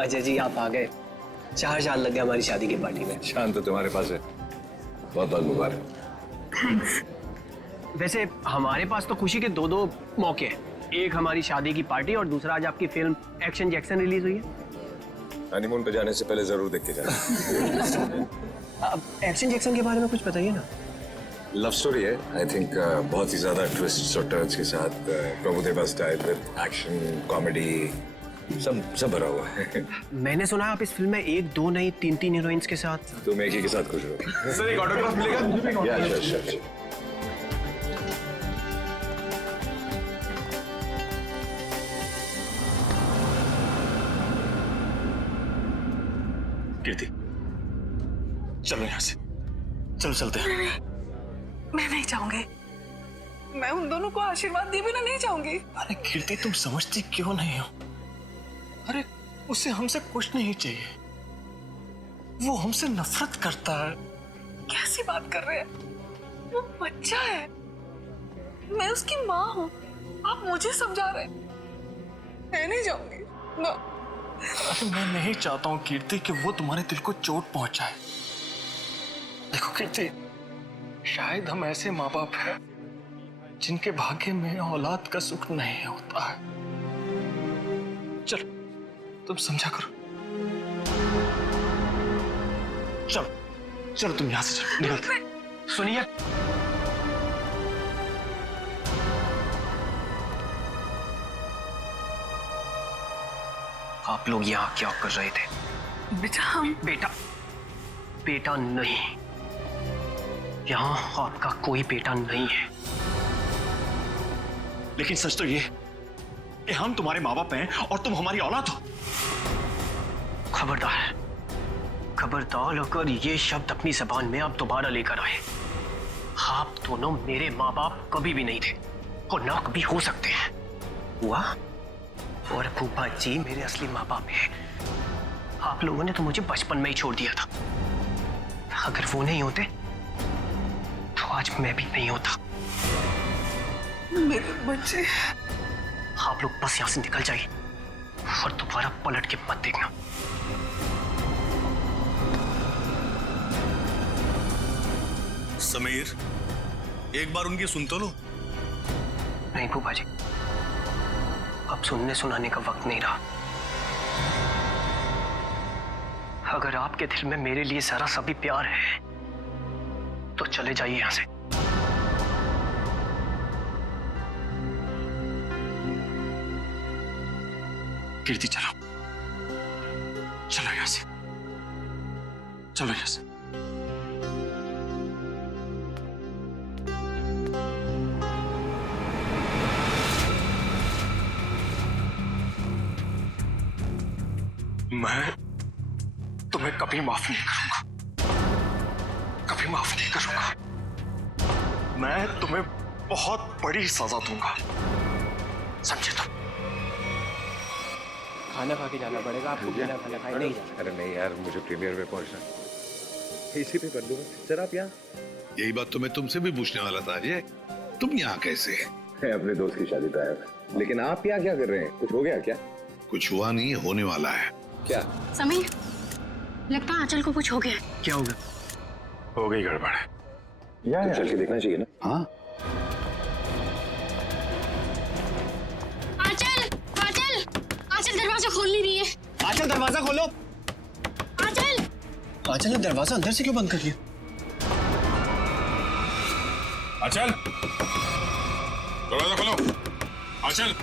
अजय जी आप आ गए। 4 साल लग गए हमारी शादी की पार्टी में। शान तो तुम्हारे पास है। बहुत बहुत मुबारक। थैंक्स। वैसे हमारे पास तो खुशी के दो मौके हैं। एक हमारी शादी की पार्टी और दूसरा आज आपकी फिल्म एक्शन जैक्सन रिलीज हुई है। हनीमून पे जाने से पहले जरूर देख के जाना। अब एक्शन जैक्सन के बारे में कुछ बताइए ना। लव स्टोरी है आई थिंक। बहुत ही ज्यादा ट्विस्ट और टर्न्स के साथ Prabhudeva style with action comedy सब भरा हुआ है। मैंने सुना है आप इस फिल्म में 1 2 नहीं 3 हीरोइंस के साथ। तुम एक ही के साथ खुश हो। सर एक ऑटोग्राफ मिलेगा? या श्योर। कीर्ति चलो यहाँ से, चलो चलते हैं। मैं नहीं चाहूंगी। मैं उन दोनों को आशीर्वाद दिए बिना नहीं चाहूंगी। अरे कीर्ति तुम समझती क्यों नहीं हो? अरे उसे हमसे कुछ नहीं चाहिए, वो हमसे नफरत करता है। कैसी बात कर रहे हैं? वो बच्चा है, मैं उसकी माँ हूँ। आप मुझे समझा रहे हैं। मैं नहीं जाऊंगी ना। अरे मैं नहीं चाहता हूँ कीर्ति कि वो तुम्हारे दिल को चोट पहुंचाए। देखो कीर्ति, शायद हम ऐसे माँ बाप हैं जिनके भाग्य में औलाद का सुख नहीं होता है। चलो तुम समझा करो। चलो चलो तुम यहां से चलो, निकलते। सुनिए, आप लोग यहाँ क्या कर रहे थे? बेटा हम बेटा नहीं, यहाँ आपका कोई बेटा नहीं है। लेकिन सच तो ये कि हम तुम्हारे माँ बाप हैं और तुम हमारी औलाद हो। खबरदार अगर ये शब्द अपनी जबान में आप दोबारा लेकर आए। आप दोनों मेरे माँ बाप कभी भी नहीं थे और ना कभी हो सकते हैं। हुआ और फूफा जी मेरे असली माँ बाप हैं। आप लोगों ने तो मुझे बचपन में ही छोड़ दिया था। अगर वो नहीं होते तो आज मैं भी नहीं होता। मेरे बच्चे। आप लोग बस यहां से निकल जाइए और दोबारा पलट के मत देखना। समीर, एक बार उनकी सुन तो लो। नहीं फूफा जी, अब सुनने सुनाने का वक्त नहीं रहा। अगर आपके दिल में मेरे लिए जरा सा भी प्यार है तो चले जाइए यहां से। कीर्ति चलो, चलो यहां से, चलो यहां से। मैं तुम्हें कभी माफ नहीं करूंगा, कभी माफ नहीं करूंगा। मैं तुम्हें बहुत बड़ी सजा दूंगा, समझे तुम? खाना खा के जाना पड़ेगा आपको। बिना खाना खाए नहीं जाना। अरे नहीं यार, मुझे प्रीमियर में पहुंचना। इसी पे कर दूंगा सर। आप यहाँ? यही बात तो मैं तुमसे भी पूछने वाला था अजय, तुम यहाँ कैसे? मैं अपने दोस्त की शादी पे आया था। लेकिन आप यहाँ क्या कर रहे हैं? कुछ हो गया क्या? कुछ हुआ नहीं, होने वाला है। क्या? समीर, लगता है आंचल को कुछ हो गया। क्या होगा? हो गई गड़बड़। तो चल के देखना चाहिए ना। हाँ आंचल दरवाजा खोल नहीं रही है। आंचल दरवाजा खोलो। आंचल ने दरवाजा अंदर से क्यों बंद कर लिया? आंचल, दरवाजा खोलो। आंचल,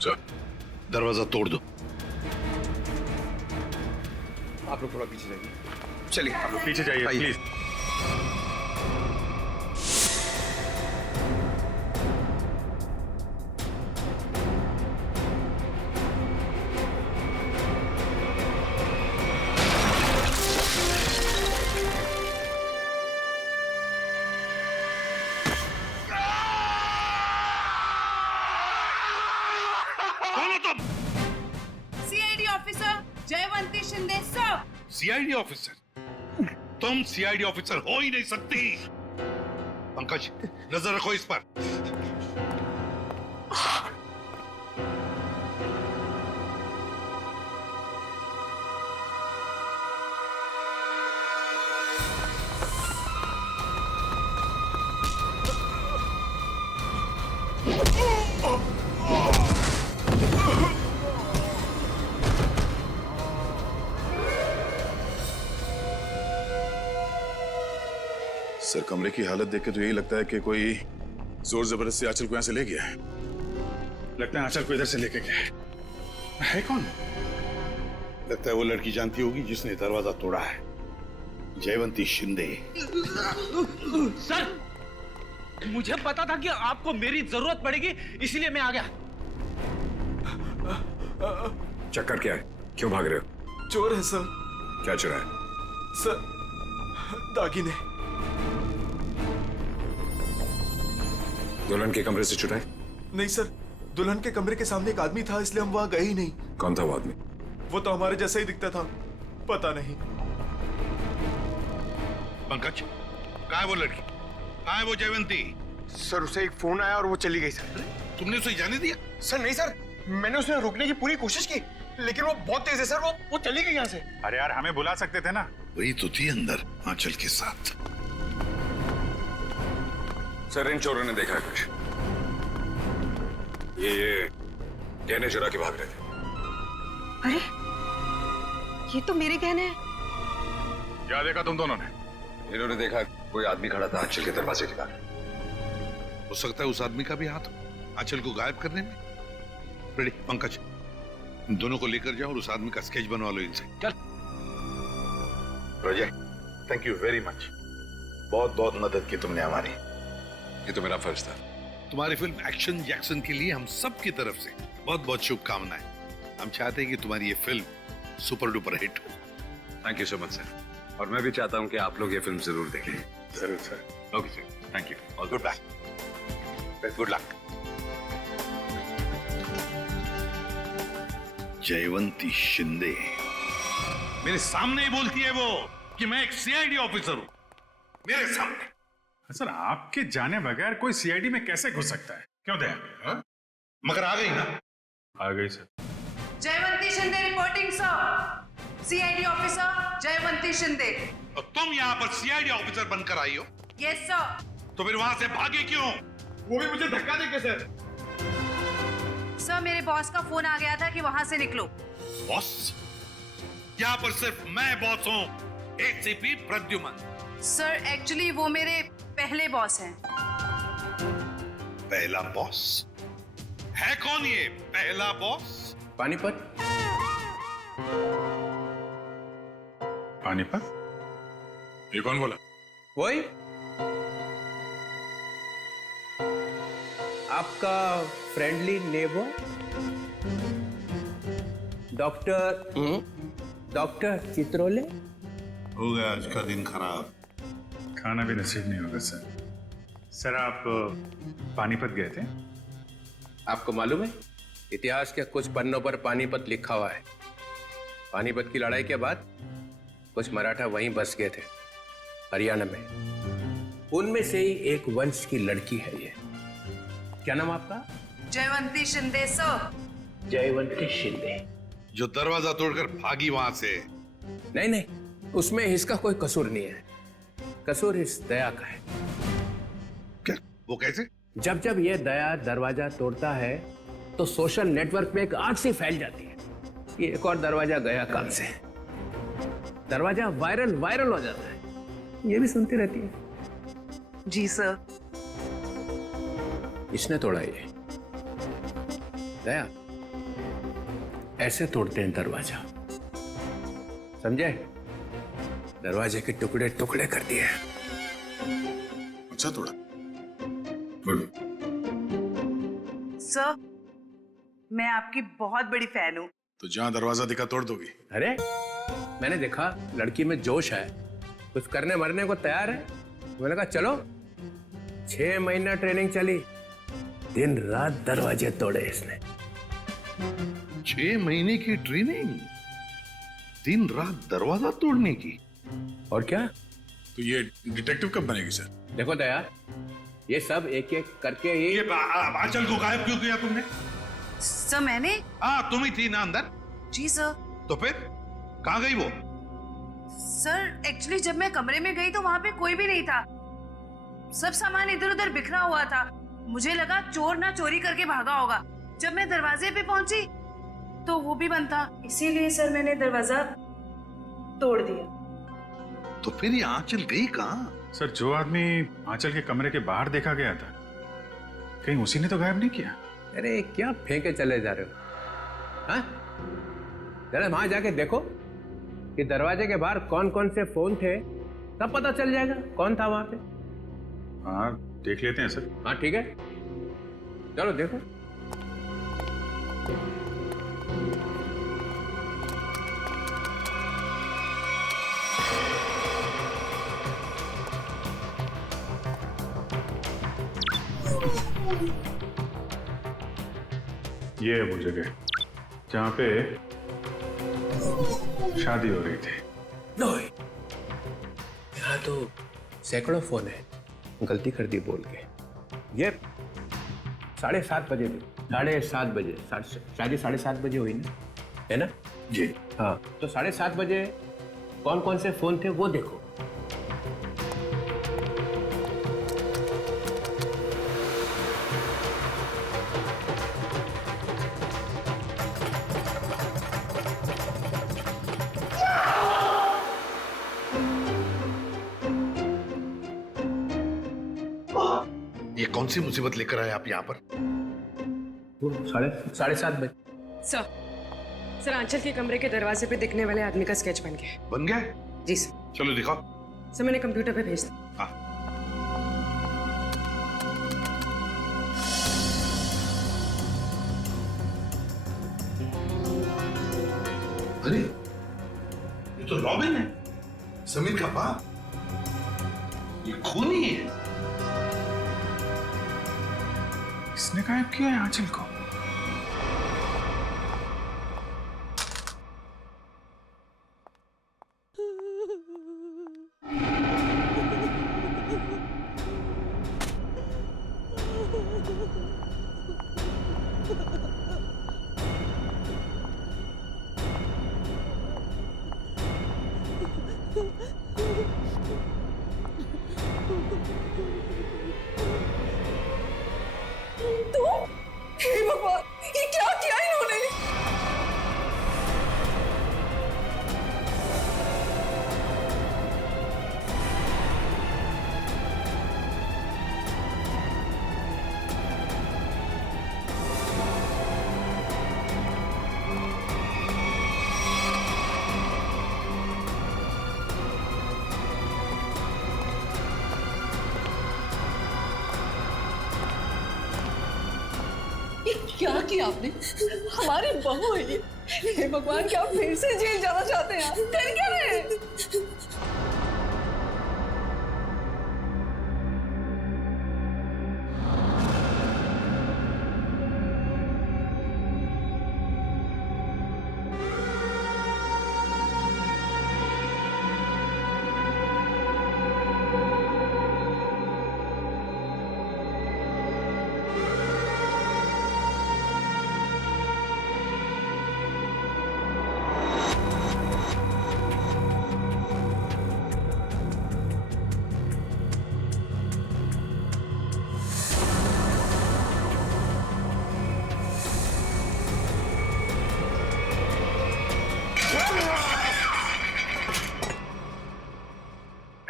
चल दरवाजा तोड़ दो। आप लोग थोड़ा पीछे जाइए। चलिए आप लोग पीछे जाइए please. CID officer Jaywanti Shinde सब। CID officer? तुम सीआईडी ऑफिसर हो ही नहीं सकती। पंकज, नजर रखो इस पर। सर, कमरे की हालत देख के तो यही लगता है कि कोई जोर जबरदस्ती आंचल को यहाँ से ले गया है। लगता है आंचल को इधर से लेके गया है कौन? लगता है वो लड़की जानती होगी जिसने दरवाजा तोड़ा है, जयवंती शिंदे। सर, मुझे पता था कि आपको मेरी जरूरत पड़ेगी, इसलिए मैं आ गया। चक्कर क्या है? क्यों भाग रहे हो? चोर है सर। क्या चुरा है? सर, दागिने। दुल्हन के कमरे से चुराए? नहीं सर, दुल्हन के कमरे के सामने एक आदमी था, इसलिए हम वहां गए ही नहीं। कौन था वो आदमी? वो तो हमारे जैसा ही दिखता था, पता नहीं। पंकज, कहाँ है वो लड़की? कहाँ है वो जयवंती? सर, उसे एक फोन आया और वो चली गई सर। तुमने उसे जाने दिया? सर नहीं सर, मैंने उसे रोकने की पूरी कोशिश की, लेकिन वो बहुत तेज है सर, वो चली गई यहाँ से। अरे यार, हमें बुला सकते थे ना। वही तो थी अंदर आंचल के साथ। सर, इन चोरों ने देखा है कुछ। ये गहने चुरा के भाग रहे थे। अरे, ये तो मेरे गहने हैं। क्या देखा तुम दोनों ने? इन्होंने देखा कोई आदमी खड़ा था आंचल के दरवाजे के बाहर। हो सकता है उस आदमी का भी हाथ हो आंचल को गायब करने में। रेडी पंकज, इन दोनों को लेकर जाओ और उस आदमी का स्केच बनवा लो इनसे। चल रोजे, थैंक यू वेरी मच, बहुत बहुत मदद की तुमने हमारी। ये तो मेरा फर्ज था। तुम्हारी फिल्म एक्शन जैक्सन के लिए हम सब की तरफ से बहुत बहुत शुभकामनाएं। हम चाहते हैं कि तुम्हारी ये फिल्म सुपर डुपर हिट हो। Thank you so much sir. और मैं भी चाहता हूँ कि आप लोग ये फिल्म जरूर देखें। जरूर sir. Okay sir, thank you. All goodbye, good luck. Jaywanti Shinde मेरे सामने ही बोलती है वो कि मैं एक सीआईडी ऑफिसर हूं, मेरे सामने। सर, आपके जाने बगैर कोई सीआईडी में कैसे घुस सकता है? क्यों दया? मगर आ गई ना? आ गई sir. Jaywanti Shinde reporting sir. CID officer Jaywanti Shinde. और तुम यहाँ पर सीआईडी ऑफिसर बनकर आई हो? Yes sir. तो फिर वहां से भागे क्यों? वो भी मुझे धक्का देके सर। सर, मेरे बॉस का फोन आ गया था कि वहां से निकलो। बॉस? यहाँ पर सिर्फ मैं बॉस हूँ, एसीपी प्रद्युमन। सर, एक्चुअली वो मेरे पहले बॉस हैं। पहला बॉस? है कौन ये पहला बॉस? पानीपत। पानीपत? ये कौन बोला? वही आपका फ्रेंडली नेबर डॉक्टर चित्रोले। हो गया आज का दिन खराब। खाना भी नसीब नहीं होगा सर। सर, आप पानीपत गए थे? आपको मालूम है, इतिहास के कुछ पन्नों पर पानीपत लिखा हुआ है। पानीपत की लड़ाई के बाद कुछ मराठा वहीं बस गए थे, हरियाणा में। उनमें से ही एक वंश की लड़की है ये। क्या नाम आपका? जयवंती शिंदे सर। जयवंती शिंदे। जो दरवाजा तोड़कर भागी वहां से। नहीं नहीं, उसमें इसका कोई कसूर नहीं है। कसूर इस दया का है। क्या? वो कैसे? जब जब ये दया दरवाजा तोड़ता है तो सोशल नेटवर्क में एक आग सी फैल जाती है कि एक और दरवाजा गया काम से। दरवाजा वायरल हो जाता है। ये भी सुनती रहती है। जी सर। इसने तोड़ा ये। दया, ऐसे तोड़ते हैं दरवाजा, समझे? दरवाजे के टुकड़े टुकड़े कर दिए। अच्छा तोड़ा। सर, मैं आपकी बहुत बड़ी फैन हूँ। तो जहां दरवाजा दिखा तोड़ दोगी? अरे, मैंने देखा लड़की में जोश है, कुछ करने मरने को तैयार है। मैंने कहा चलो। 6 महीना ट्रेनिंग चली, दिन रात दरवाजे तोड़े इसने। 6 महीने की ट्रेनिंग, दिन रात दरवाजा तोड़ने की। और क्या? तो ये डिटेक्टिव कब बनेगी सर? देखो दया, ये सब एक एक करके ही। ये आंचल को गायब क्यों किया तुमने? सर, मैंने? हाँ, तुम ही थी ना अंदर। जी सर। तो फिर कहाँ गई वो? सर, एक्चुअली जब मैं कमरे में गई तो वहां पे कोई भी नहीं था। सब सामान इधर उधर बिखरा हुआ था। मुझे लगा चोर ना चोरी करके भागा होगा। जब मैं दरवाजे पे पहुंची तो वो भी बंद था, इसीलिए सर मैंने दरवाजा तोड़ दिया। तो फिर ये आंचल गई कहाँ? सर, जो आदमी आंचल के कमरे के बाहर देखा गया था, कहीं उसी ने तो गायब नहीं किया? अरे क्या फेंके चले जा रहे हो? हाँ? जरा वहां जाके देखो कि दरवाजे के बाहर कौन कौन से फोन थे, तब पता चल जाएगा कौन था वहां पे। हाँ, देख लेते हैं सर। हाँ ठीक है, चलो देखो। ये है वो जगह जहां पे शादी हो रही थी। यहाँ तो सैकड़ों फोन है, गलती कर दी बोल के। ये 7:30 बजे, 7:30 बजे शादी 7:30 बजे हुई ना, है ना जी? हाँ, तो 7:30 बजे कौन कौन से फोन थे वो देखो। ये कौन सी मुसीबत लेकर आए आप यहाँ पर? 7:30 बजे। सर आंचल के कमरे के दरवाजे पे दिखने वाले आदमी का स्केच बन गया। बन गया? जी सर। चलो दिखाओ। सर मैंने कंप्यूटर पे भेज दिया। हाँ। अरे ये तो रॉबिन है, समीर का बाप। ये खूनी है। किसने गायब किया है आंचल को? हे भगवान, ये क्या किया इन्होंने? क्या किया आपने? हमारी बहू है ये। हे भगवान, क्या आप फिर से जेल जाना चाहते हैं? आप कर क्या रहे हैं?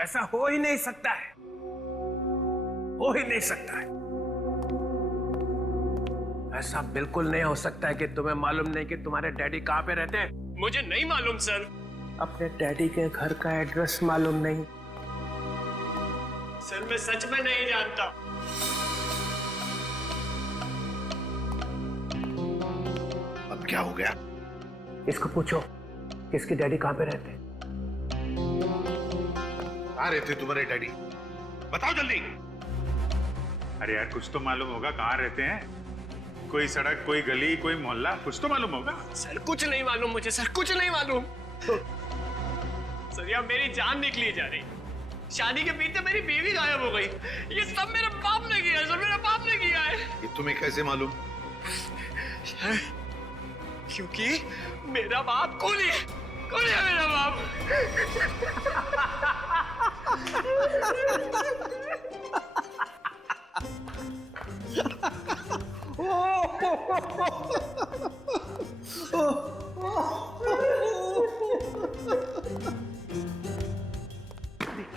ऐसा हो ही नहीं सकता है, हो ही नहीं सकता है। ऐसा बिल्कुल नहीं हो सकता है कि तुम्हें मालूम नहीं कि तुम्हारे डैडी कहाँ पे रहते हैं। मुझे नहीं मालूम सर। अपने डैडी के घर का एड्रेस मालूम नहीं? सर मैं सच में नहीं जानता। अब क्या हो गया? इसको पूछो किसके डैडी कहाँ पे रहते हैं। कहाँ रहते तुम्हारे डैडी? बताओ जल्दी। अरे यार, कुछ तो मालूम होगा कहाँ रहते हैं। कोई सड़क, कोई गली, कोई मोहल्ला, कुछ तो मालूम होगा। सर कुछ नहीं मालूम मुझे, सर कुछ नहीं मालूम। सर यार मेरी जान निकली जा रही। शादी के बीते मेरी बीवी गायब हो गई। ये सब मेरे बाप ने किया है, सर मेरे बाप ने किया है। ये तुम्हें कैसे मालूम? क्योंकि मेरा बाप खूनी है, खूनी है मेरा बाप।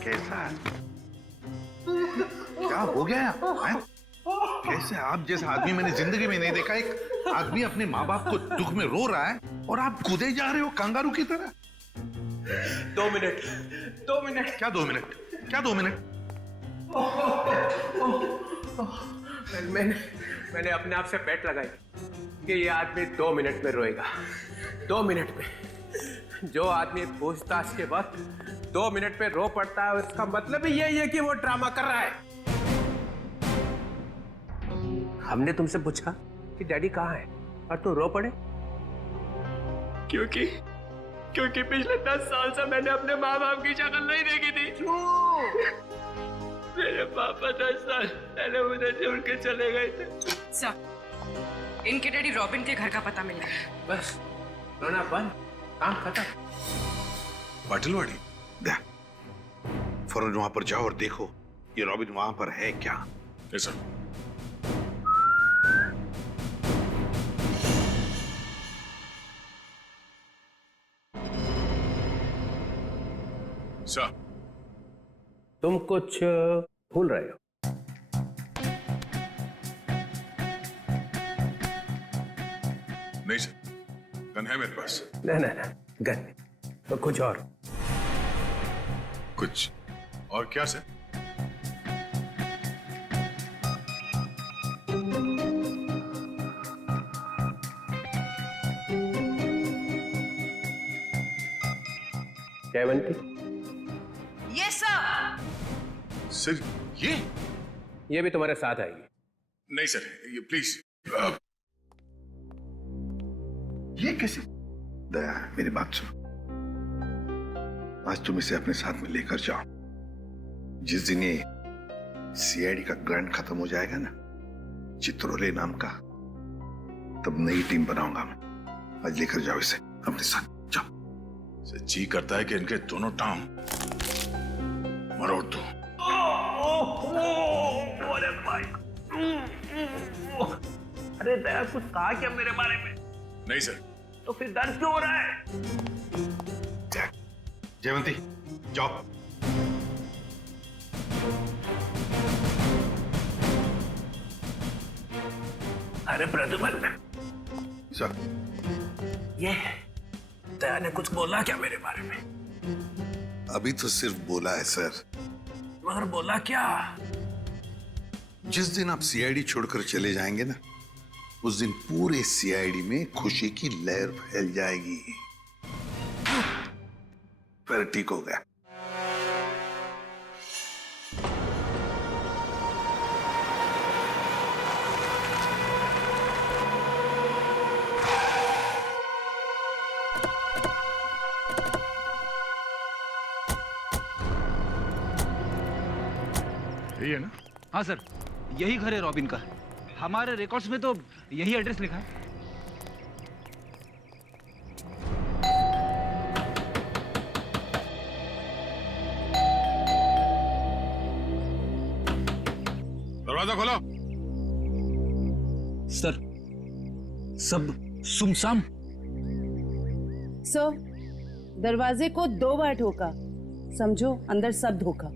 कैसा क्या हो गया है? कैसे आप जैसा आदमी मैंने जिंदगी में नहीं देखा। एक आदमी अपने माँ बाप को दुख में रो रहा है और आप कूदे जा रहे हो कंगारू की तरह। 2 मिनट, 2 मिनट। क्या 2 मिनट? क्या 2 मिनट? मैंने अपने आप से बेट लगाई कि ये आदमी 2 मिनट में रोएगा। 2 मिनट में। जो आदमी पूछताछ के वक्त 2 मिनट में रो पड़ता है, उसका मतलब ही यही है कि वो ड्रामा कर रहा है। हमने तुमसे पूछा कि डैडी कहाँ है और तुम रो पड़े? क्योंकि पिछले 10 साल से मैंने अपने माँ बाप की शक्ल नहीं देखी थी। मेरे पापा 10 साल पहले उधर छोड़ के चले गए थे। सर, इनके डैडी रॉबिन के घर का पता मिला है। बस रोना बंद, काम खत्म। पाटिलवाड़ी, फौरन वहां पर जाओ और देखो ये रॉबिन वहां पर है क्या। ऐसा सर, तुम कुछ भूल रहे हो। नहीं सर, गन है मेरे पास। नहीं, गन तो कुछ और। कुछ और क्या sir? Jaywanti, yes sir. Sir ये भी तुम्हारे साथ आएगी। नहीं सर, ये प्लीज। ये कैसे? दया, मेरी बात सुनो। आज तुम इसे अपने साथ में लेकर जाओ। जिस दिन ये सीआईडी का ग्रांट खत्म हो जाएगा ना, चित्रोले नाम का, तब नई टीम बनाऊंगा मैं। आज लेकर जाओ इसे अपने साथ, जाओ। जी करता है कि इनके दोनों टांग मरोड़ दो। अरे भाई, अरे दया, कुछ कहा क्या मेरे बारे में? नहीं सर। तो फिर दर्द क्यों हो रहा है? जयवंती, जाओ। अरे प्रद्युमन सर, ये दया ने कुछ बोला क्या मेरे बारे में? अभी तो सिर्फ बोला है सर। मगर बोला क्या? जिस दिन आप सीआईडी छोड़कर चले जाएंगे ना, उस दिन पूरे सीआईडी में खुशी की लहर फैल जाएगी। फिर ठीक हो गया। यही है ना? हाँ सर, यही घर है रॉबिन का। हमारे रिकॉर्ड्स में तो यही एड्रेस लिखा है। दरवाजा खोलो। सर, सब सुमसाम। सर, दरवाजे को 2 बार ठोका, समझो अंदर सब धोखा।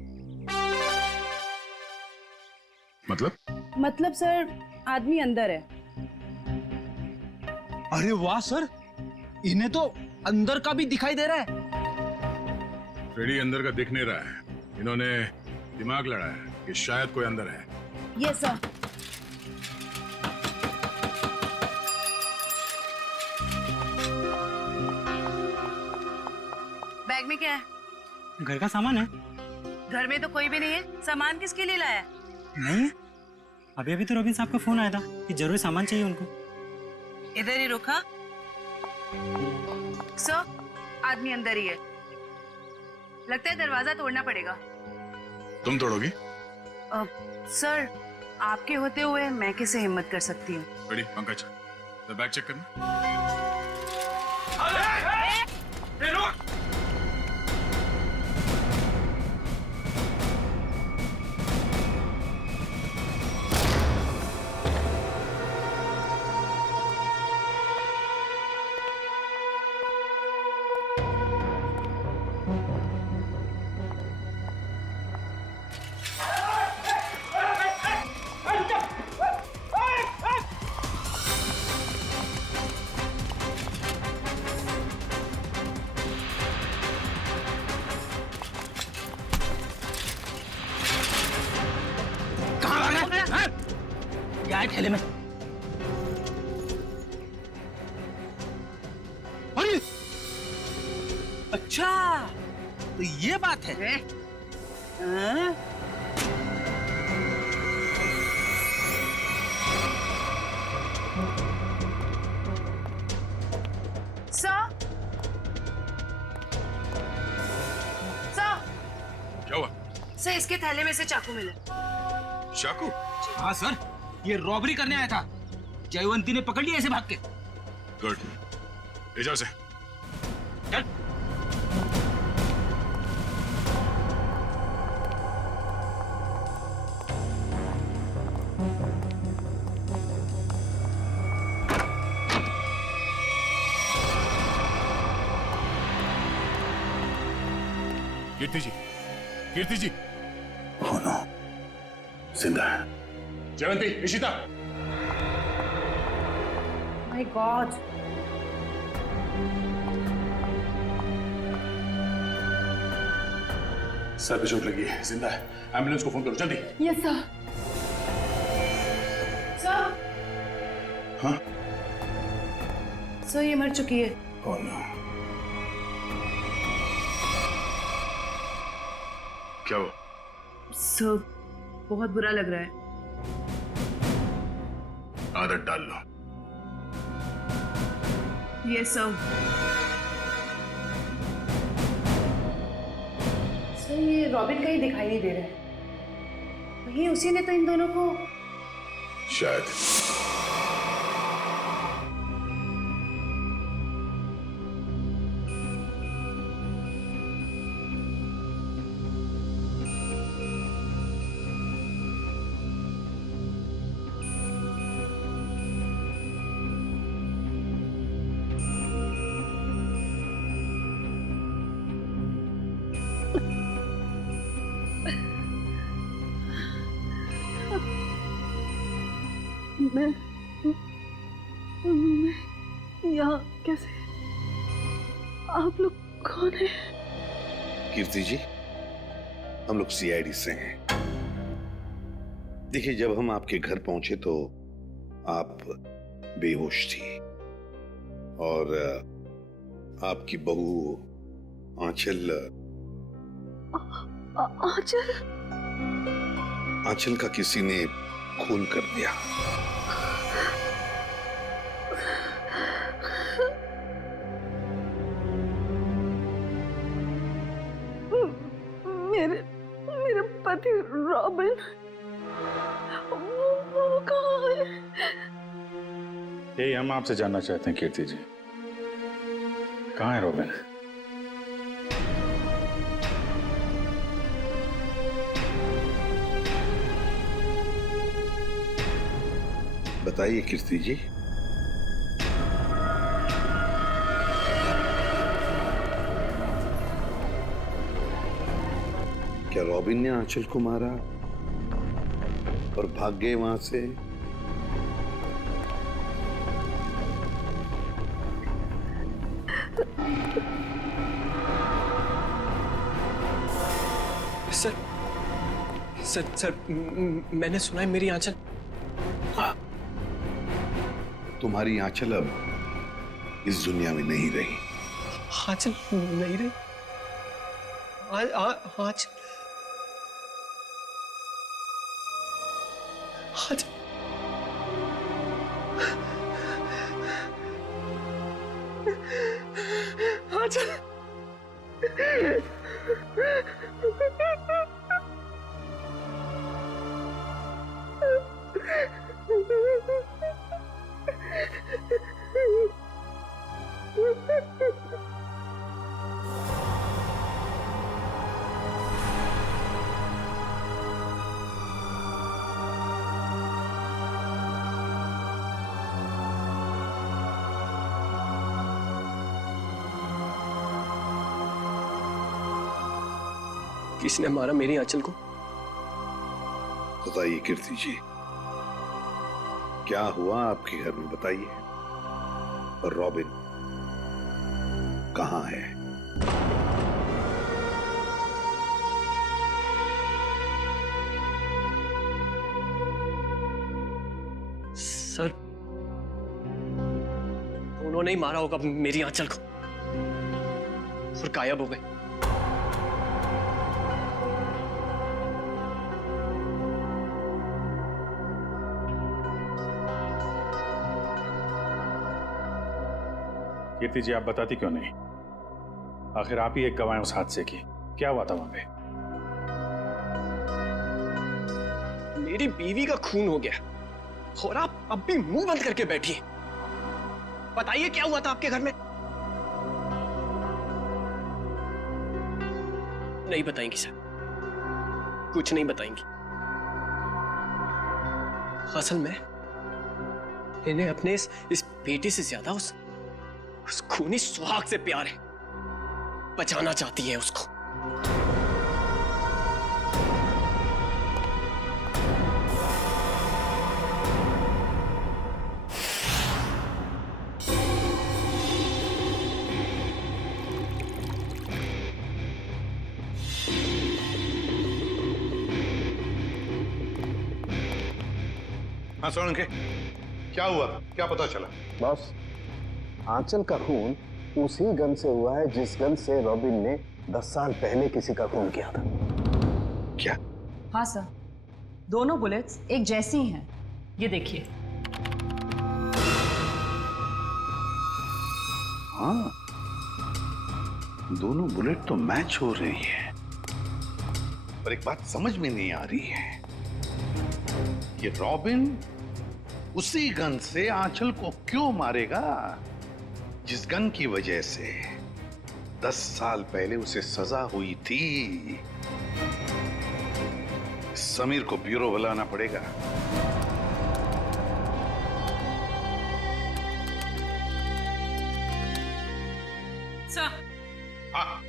मतलब सर, आदमी अंदर है। अरे वाह सर, इन्हें तो अंदर का भी दिखाई दे रहा है। फ्रेडी अंदर का दिख नहीं रहा है। इन्होंने दिमाग लड़ाया है कि शायद कोई अंदर है। Yes sir. बैग में क्या है? घर का सामान है। घर में तो कोई भी नहीं है। सामान किसके लिए लाया? नहीं, अभी तो रॉबिन साहब का फोन आया था कि जरूर सामान चाहिए उनको। इधर ही रुका। सर, आदमी अंदर ही है। लगता है दरवाजा तोड़ना पड़ेगा। तुम तोड़ोगी? सर, आपके होते हुए मैं कैसे हिम्मत कर सकती हूँ? रेडी पंकज, बैग चेक करना। क्या है थैले में? अरे अच्छा, तो ये बात है। हाँ? क्या हुआ? सर, इसके थैले में से चाकू मिला। चाकू? हाँ सर, ये रॉबरी करने आया था। जयवंती ने पकड़ लिया ऐसे भाग के। गुड, ले जाओ से। चल। कीर्ति जी, कीर्ति जी। Oh no, जिंदा है। Jaywanti, Ishita. My god. Sir पे चोट लगी है, जिंदा है। एम्बुलेंस को फोन करो जल्दी। Yes sir. सर। हाँ? सर, ये मर चुकी है। Oh no. क्या हुआ? सर, बहुत बुरा लग रहा है। आदत डाल लो। Yes sir. सर, ये रॉबिन कहीं दिखाई नहीं दे रहा है। वही उसी ने तो इन दोनों को शायद। मैं यहाँ कैसे? आप लोग कौन हैं? कीर्ति जी, हम लोग सीआईडी से हैं। देखिए, जब हम आपके घर पहुंचे तो आप बेहोश थी और आपकी बहू आंचल आंचल का किसी ने खून कर दिया। मेरे पति रॉबिन, वो कहाँ है? यही हम आपसे जानना चाहते हैं कीर्ति जी, कहाँ है रॉबिन? बताइए कीर्ति जी। क्या रॉबिन ने आंचल को मारा और भाग गए वहां से? सर, सर, सर, मैंने सुना है मेरी आंचल। तुम्हारी आंचल अब इस दुनिया में नहीं रही। आंचल नहीं रही? आंचल किसने मारा मेरी आंचल को? बताइए कीर्ति जी, क्या हुआ आपके घर में? बताइए। और रॉबिन कहाँ है? सर, उन्होंने ही मारा होगा मेरी आंचल को और गायब हो गए। कीर्ति जी, आप बताती क्यों नहीं? आखिर आप ही एक गवाह हैं उस हादसे की। क्या हुआ था वहां पे? मेरी बीवी का खून हो गया और आप अब भी मुंह बंद करके बैठी हैं। बताइए क्या हुआ था आपके घर में? नहीं बताएंगी सर, कुछ नहीं बताएंगी। असल में इन्हें अपने इस बेटे से ज्यादा उस खूनी सुहाग से प्यार है। बचाना चाहती है उसको। हाँ सोलंके, क्या हुआ? क्या पता चला? बॉस, आंचल का खून उसी गन से हुआ है जिस गन से रॉबिन ने 10 साल पहले किसी का खून किया था। क्या? हाँ सर, दोनों बुलेट्स एक जैसी ही हैं। ये देखिए। हाँ, दोनों बुलेट तो मैच हो रही है, पर एक बात समझ में नहीं आ रही है कि रॉबिन उसी गन से आंचल को क्यों मारेगा जिस गन की वजह से 10 साल पहले उसे सजा हुई थी। समीर को ब्यूरो बुलाना पड़ेगा। सर। हाँ।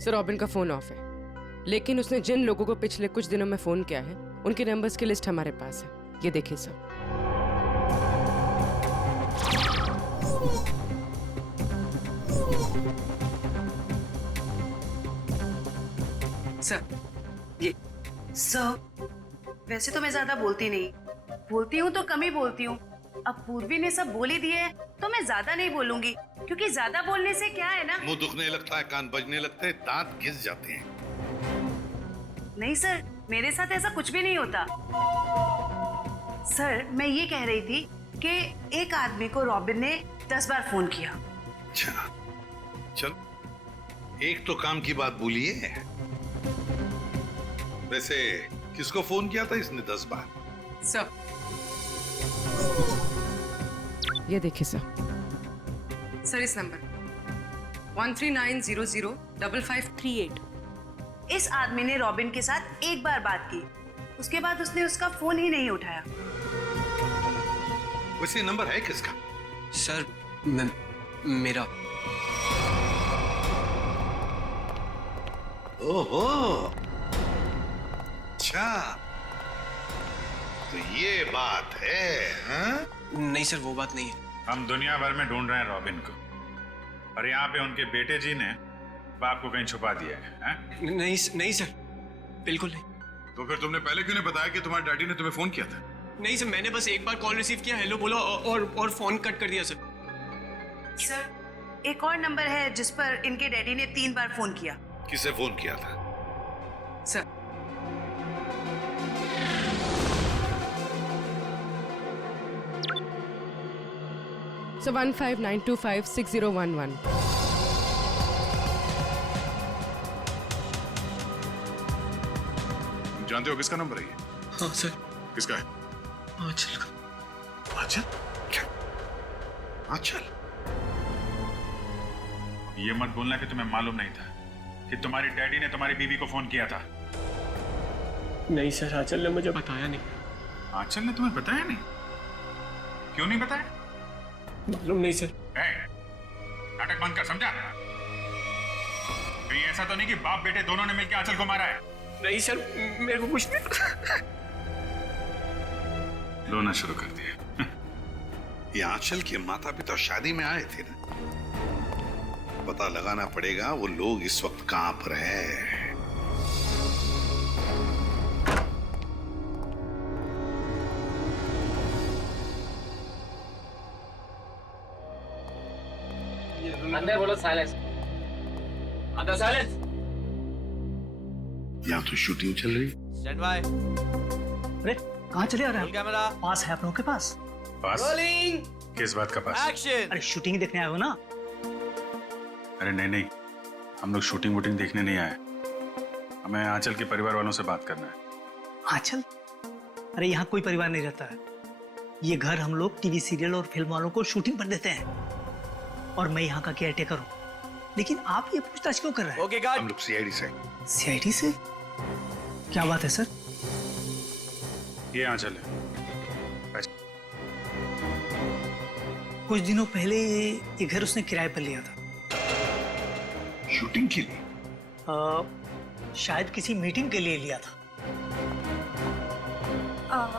सर, रॉबिन का फोन ऑफ है, लेकिन उसने जिन लोगों को पिछले कुछ दिनों में फोन किया है उनके नंबर्स की लिस्ट हमारे पास है। ये देखिए सर। सर, ये सर, वैसे तो मैं ज्यादा बोलती नहीं, बोलती हूँ तो कम ही बोलती हूँ। अब पूर्वी ने सब बोल ही दिए है तो मैं ज्यादा नहीं बोलूंगी, क्योंकि ज्यादा बोलने से क्या है ना, मुंह दुखने लगता है, कान बजने लगते हैं, दांत घिस जाते हैं। नहीं सर, मेरे साथ ऐसा कुछ भी नहीं होता। सर, मैं ये कह रही थी कि एक आदमी को रॉबिन ने 10 बार फोन किया। अच्छा, चल एक तो काम की बात बोलिए। वैसे किसको फोन किया था इसने 10 बार? सर, ये देखिए सर। सर, इस नंबर 13900558। इस आदमी ने रॉबिन के साथ एक बार बात की, उसके बाद उसने उसका फोन ही नहीं उठाया। वैसे नंबर है किसका? सर, मेरा। ओहो, अच्छा, तो ये बात है? हाँ? नहीं सर, वो बात नहीं है। हम दुनिया भर में ढूंढ रहे हैं रॉबिन को, और यहाँ पे उनके बेटे जी ने बाप को कहीं छुपा दिया है? नहीं नहीं सर, बिल्कुल नहीं। तो फिर तुमने पहले क्यों नहीं बताया कि तुम्हारे डैडी ने तुम्हें फोन किया था? नहीं सर, मैंने बस एक बार कॉल रिसीव किया, हेलो बोला और फोन कट कर दिया सर। सर, एक और नंबर है जिस पर इनके डैडी ने 3 बार फोन किया। किसे फोन किया था? Sir, So 1592560111। जानते हो किसका नंबर है ये? हाँ सर। किसका है? आंचल का। आंचल? क्या? आंचल? ये मत बोलना कि तुम्हें मालूम नहीं था कि तुम्हारी डैडी ने तुम्हारी बीवी को फोन किया था। नहीं सर, आंचल ने मुझे बताया नहीं। आंचल ने तुम्हें बताया नहीं? क्यों नहीं बताया? मालूम नहीं सर। नाटक बंद कर, समझा? कहीं ऐसा तो नहीं कि बाप बेटे दोनों ने मिलकर आंचल को मारा है? नहीं सर, मेरे को कुछ नहीं। रोना शुरू कर दिया। ये आंचल के माता पिता शादी में आए थे ना, पता लगाना पड़ेगा वो लोग इस वक्त कहां पर है। अंदर बोलो साइलेंस। अंदर साइलेंस। यहाँ तो शूटिंग चल रही। Stand by. अरे कहाँ चले आ रहे हैं? कैमरा पास है आप लोगों के पास? पास? रोलिंग। किस बात का पास? एक्शन। अरे शूटिंग देखने आए हो ना? अरे नहीं नहीं, हम लोग शूटिंग वूटिंग देखने नहीं आए, हमें आंचल के परिवार वालों से बात करना है। आंचल? अरे यहाँ कोई परिवार नहीं रहता है। ये घर हम लोग टीवी सीरियल और फिल्म वालों को शूटिंग पर देते हैं और मैं यहाँ का केयरटेकर हूँ। लेकिन आप ये पूछताछ क्यों कर रहे हैं? Okay God. हम लोग सीआईडी से। सीआईडी से? क्या बात है सर? ये आंचल है। कुछ दिनों पहले ये घर उसने किराए पर लिया था। शूटिंग के लिए? शायद किसी मीटिंग के लिए लिया था।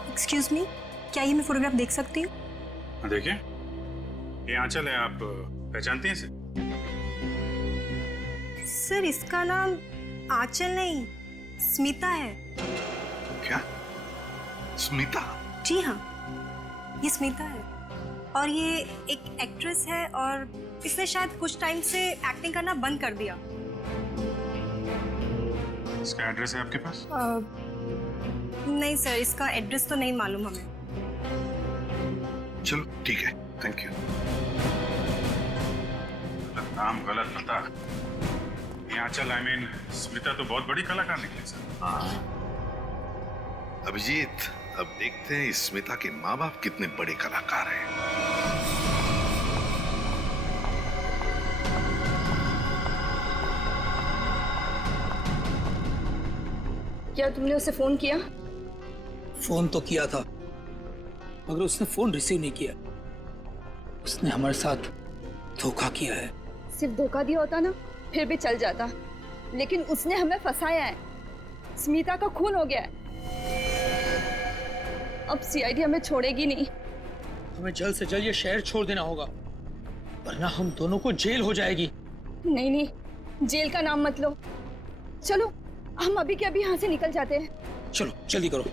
एक्सक्यूज मी, क्या ये मैं फोटोग्राफ देख सकती हूँ? देखिए, ये आंचल है, आप पहचानती हैं इसे? सर इसका नाम आंचल नहीं, स्मिता है। क्या? स्मिता? जी हाँ, ये स्मिता है और ये एक एक्ट्रेस है और इसने शायद कुछ टाइम से एक्टिंग करना बंद कर दिया। इसका एड्रेस है आपके पास? नहीं सर, इसका एड्रेस तो नहीं मालूम हमें। चलो ठीक है, थैंक यू। गलत नाम, गलत पता। ये आंचल, आई मीन स्मिता तो बहुत बड़ी कलाकार निकली सर। हाँ। अभिजीत, अब देखते हैं इस स्मिता के माँ बाप कितने बड़े कलाकार हैं। क्या तुमने उसे फोन किया? फोन तो किया था, मगर उसने फोन रिसीव नहीं किया। उसने हमारे साथ धोखा किया है। सिर्फ धोखा दिया होता ना फिर भी चल जाता, लेकिन उसने हमें फंसाया है। स्मिता का खून हो गया है। अब सीआईडी हमें छोड़ेगी नहीं। हमें जल्द से जल्द ये शहर छोड़ देना होगा, वरना हम दोनों को जेल हो जाएगी। नहीं नहीं, जेल का नाम मत लो। चलो हम अभी के अभी यहाँ से निकल जाते हैं। चलो जल्दी करो।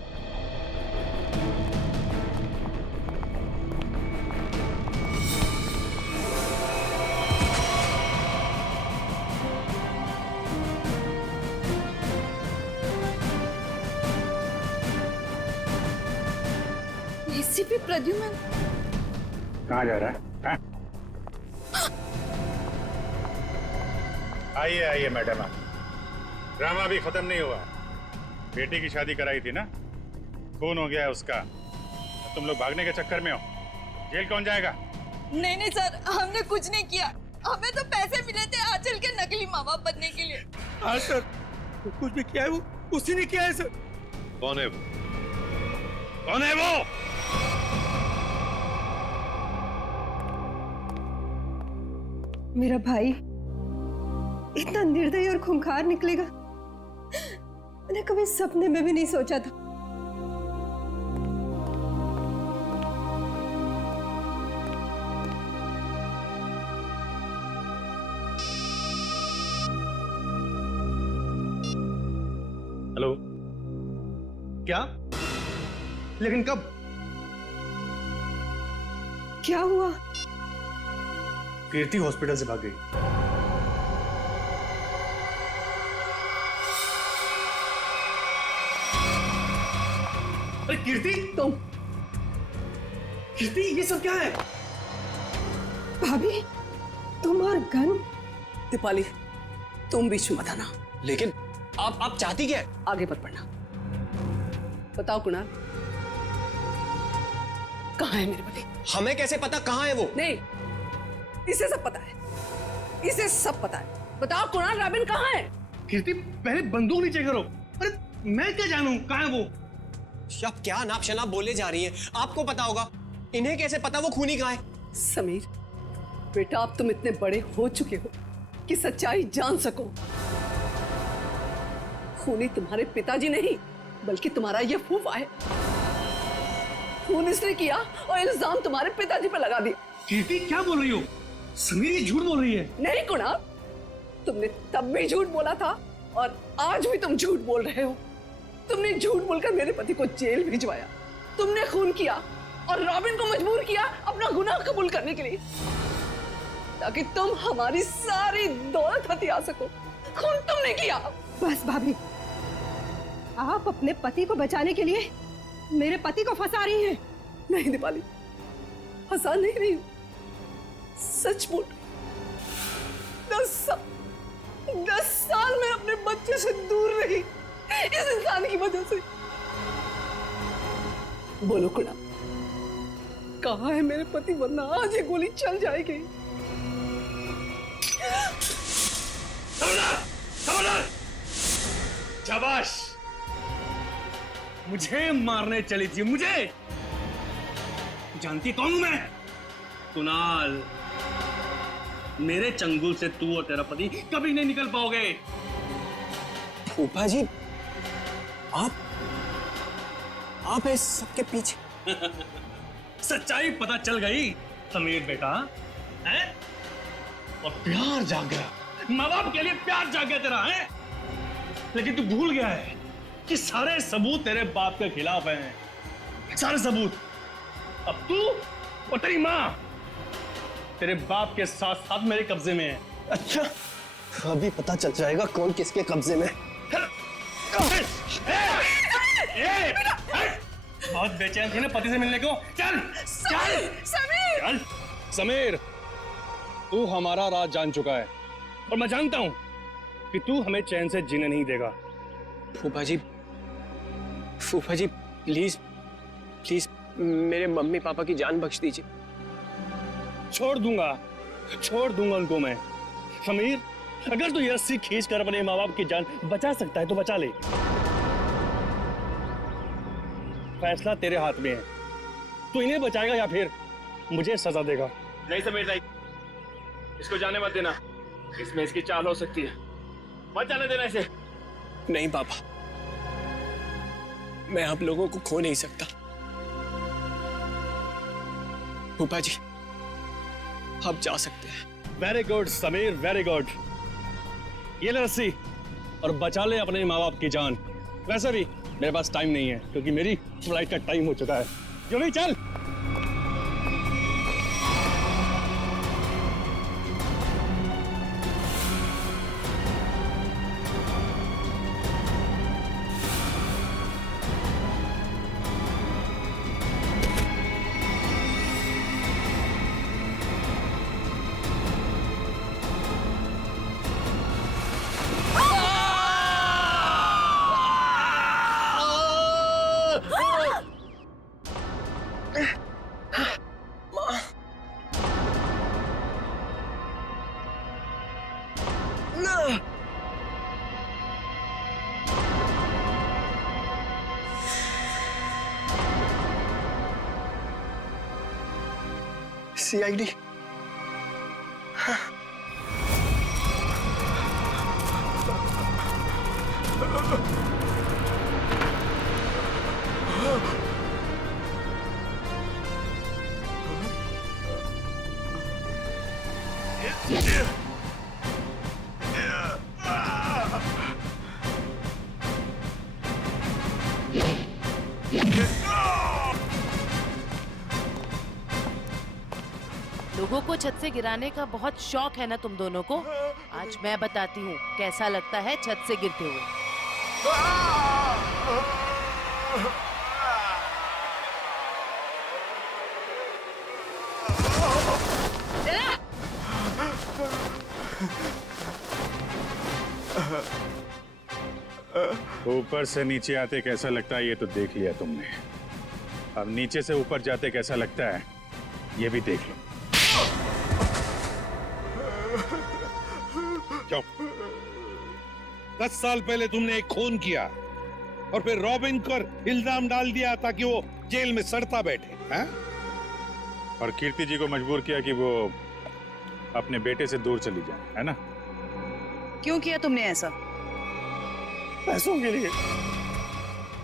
एसीपी प्रद्युमन कहाँ जा रहा है? आइए आइए मैडम, आप ड्रामा भी खत्म नहीं हुआ। बेटी की शादी कराई थी ना, खून हो गया है उसका। तुम लोग भागने के चक्कर में हो, जेल कौन जाएगा? नहीं नहीं सर, हमने कुछ नहीं किया। हमें तो पैसे मिले थे आंचल के नकली माँ बाप बनने के लिए। हाँ सर, तो कुछ भी किया है वो उसी ने किया है सर। कौन है वो? कौन है वो? मेरा भाई इतना निर्दयी और खूंखार निकलेगा, मैंने कभी सपने में भी नहीं सोचा था। हेलो, क्या? लेकिन कब? क्या हुआ? कीर्ति हॉस्पिटल से भाग गई। अरे कीर्ति, कीर्ति ये सब क्या है? भाभी, तुम और गन? दीपाली, तुम बीच में मत आना। लेकिन आप चाहती क्या है? आगे मत बढ़ना। बताओ कुणाल, कहाँ है मेरे पति? हमें कैसे पता कहाँ है वो? नहीं, इसे सब पता है, इसे सब पता है। बताओ कुणाल, रॉबिन कहाँ है? कीर्ति पहले बंदूक नीचे करो। अरे मैं क्या जानूं कहाँ है वो? आप क्या नाप शनाप बोले जा रही हैं? आपको पता होगा, इन्हें कैसे पता वो खूनी कहाँ है? समीर बेटा, अब तुम इतने बड़े हो चुके हो कि सच्चाई जान सको। खूनी तुम्हारे पिताजी नहीं, बल्कि तुम्हारा ये फूफा है। खून इसने किया और इल्जाम तुम्हारे पिताजी पर लगा दिया। कीर्ति क्या बोल रही हो? समीर ये झूठ बोल रही है। नहीं कुणाल, तुमने तब भी झूठ बोला था और आज भी तुम झूठ बोल रहे हो। तुमने झूठ बोलकर मेरे पति को जेल भिजवाया, तुमने खून किया और रॉबिन को मजबूर किया अपना गुनाह कबूल करने के लिए। ताकि तुम हमारी सारी दौलत हथिया सको। खून तुमने किया। बस भाभी, आप अपने पति को बचाने के लिए मेरे पति को फंसा रही हैं। नहीं दीपाली, फंसा नहीं रही हूं, सच बोल। 10 साल में अपने बच्चे से दूर रही इस इंसान की वजह से। बोलो कुड़ा, कहाँ है मेरे पति, वरना आज ये गोली चल जाएगी। शाबाश, मुझे मारने चली थी, मुझे। जानती कौन हूं मैं? कुणाल। मेरे चंगुल से तू और तेरा पति कभी नहीं निकल पाओगे। फूफा जी, आप इस सबके पीछे। सच्चाई पता चल गई समीर बेटा, है? और प्यार जाग गया, माँ बाप के लिए प्यार जाग गया तेरा, है? लेकिन तू भूल गया है कि सारे सबूत तेरे बाप के खिलाफ हैं। सारे सबूत। अब तू और तेरी माँ तेरे बाप के साथ साथ मेरे कब्जे में है। अच्छा, अभी पता चल जाएगा कौन किसके कब्जे में। बहुत बेचैन थी ना पति से मिलने को। चल चल समीर, चल समीर, तू हमारा राज जान चुका है और मैं जानता हूं कि तू हमें चैन से जीने नहीं देगा। फूफा जी प्लीज प्लीज मेरे मम्मी पापा की जान बख्श दीजिए। छोड़ दूंगा उनको मैं। समीर, अगर तू ये रस्सी खींच कर अपने माँ बाप की जान बचा सकता है तो बचा ले। फैसला तेरे हाथ में है, तू इन्हें बचाएगा या फिर मुझे सजा देगा। नहीं समीर नहीं, इसको जाने मत देना, इसमें इसकी चाल हो सकती है, मत जाने देना इसे। नहीं पापा, मैं आप लोगों को खो नहीं सकता। फूफा जी, आप जा सकते हैं। Very good Sameer, very good. ये ले रस्सी और बचा ले अपने माँ बाप की जान। वैसे भी मेरे पास टाइम नहीं है क्योंकि मेरी फ्लाइट का टाइम हो चुका है। क्यों नहीं, चल। CID। लोगों को छत से गिराने का बहुत शौक है ना तुम दोनों को। आज मैं बताती हूँ कैसा लगता है छत से गिरते हुए। ऊपर से नीचे आते कैसा लगता है ये तो देख लिया तुमने, अब नीचे से ऊपर जाते कैसा लगता है ये भी देख लो। चुप। 10 साल पहले तुमने एक खून किया और फिर रॉबिन को इल्जाम डाल दिया ताकि वो जेल में सड़ता बैठे, हैं? और कीर्ति जी को मजबूर किया कि वो अपने बेटे से दूर चली जाए, है ना? क्यों किया तुमने ऐसा? पैसों के लिए,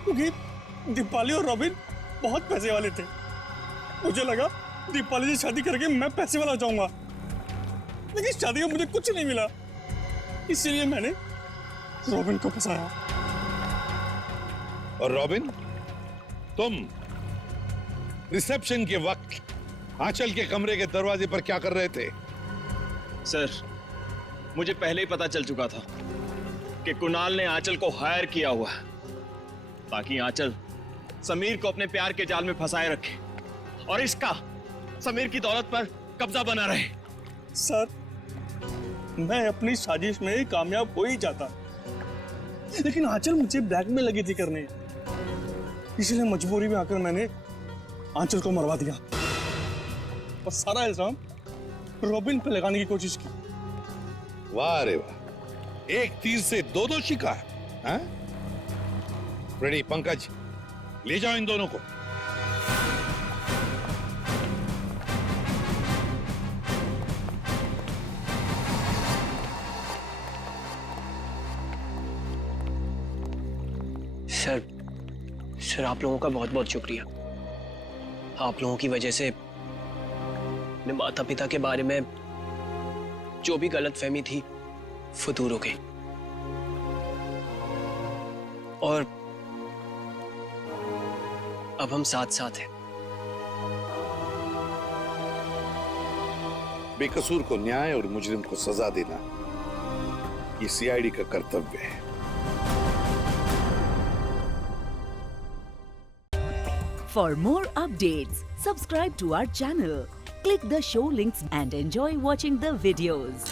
क्योंकि दीपाली और रॉबिन बहुत पैसे वाले थे। मुझे लगा दीपाली से शादी करके मैं पैसे वाला हो जाऊंगा, लेकिन शादी में मुझे कुछ नहीं मिला, इसीलिए मैंने रॉबिन को फंसाया। और रॉबिन, तुम रिसेप्शन के वक्त आंचल के कमरे के दरवाजे पर क्या कर रहे थे? सर, मुझे पहले ही पता चल चुका था कि कुणाल ने आंचल को हायर किया हुआ है ताकि आंचल समीर को अपने प्यार के जाल में फंसाए रखे और इसका समीर की दौलत पर कब्जा बना रहे। सर, मैं अपनी साजिश में कामयाब हो ही जाता, लेकिन आंचल मुझे ब्लैकमेल लगी थी करने, इसलिए मजबूरी में आकर मैंने आंचल को मरवा दिया और सारा इल्जाम रॉबिन पे लगाने की कोशिश की। वाह रे वाह, एक तीर से दो शिकार। हाँ? रेडी पंकज, ले जाओ इन दोनों को। सर आप लोगों का बहुत बहुत शुक्रिया। आप लोगों की वजह से अपने माता पिता के बारे में जो भी गलतफहमी थी वो दूर हो गई और अब हम साथ साथ हैं। बेकसूर को न्याय और मुजरिम को सजा देना ये सीआईडी का कर्तव्य है। For more updates, subscribe to our channel, click the show links and enjoy watching the videos.